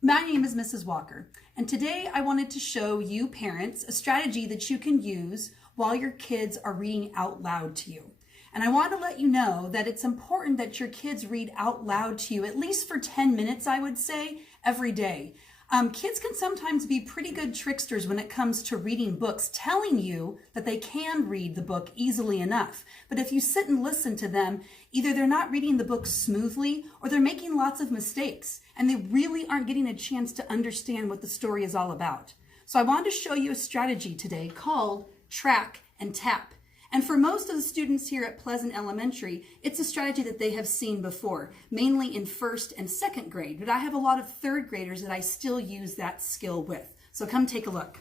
My name is Mrs. Walker, and today I wanted to show you parents a strategy that you can use while your kids are reading out loud to you. And I want to let you know that it's important that your kids read out loud to you, at least for 10 minutes, I would say, every day. Kids can sometimes be pretty good tricksters when it comes to reading books, telling you that they can read the book easily enough. But if you sit and listen to them, either they're not reading the book smoothly or they're making lots of mistakes and they really aren't getting a chance to understand what the story is all about. So I wanted to show you a strategy today called Track and Tap. And for most of the students here at Pleasant Elementary, it's a strategy that they have seen before, mainly in first and second grade. But I have a lot of third graders that I still use that skill with. So come take a look.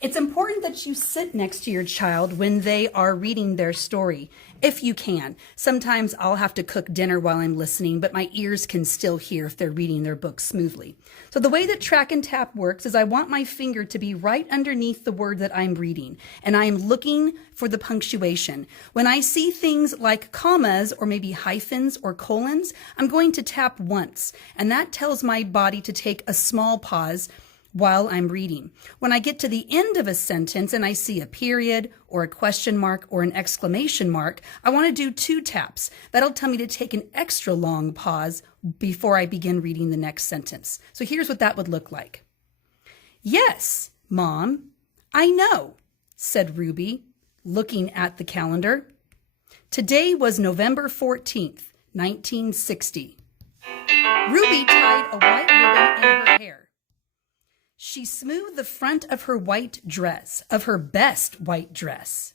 It's important that you sit next to your child when they are reading their story, if you can. Sometimes I'll have to cook dinner while I'm listening, but my ears can still hear if they're reading their book smoothly. So the way that Track and Tap works is I want my finger to be right underneath the word that I'm reading, and I am looking for the punctuation. When I see things like commas or maybe hyphens or colons, I'm going to tap once, and that tells my body to take a small pause while I'm reading. When I get to the end of a sentence and I see a period or a question mark or an exclamation mark, I want to do 2 taps. That'll tell me to take an extra long pause before I begin reading the next sentence. So here's what that would look like. Yes, Mom, I know, said Ruby, looking at the calendar. Today was November 14th, 1960. Ruby tied a white ribbon in her hair. She smoothed the front of her white dress, of her best white dress.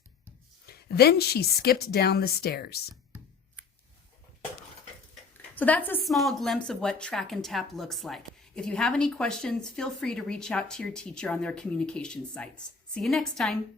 Then she skipped down the stairs. So that's a small glimpse of what Track and Tap looks like. If you have any questions, feel free to reach out to your teacher on their communication sites. See you next time.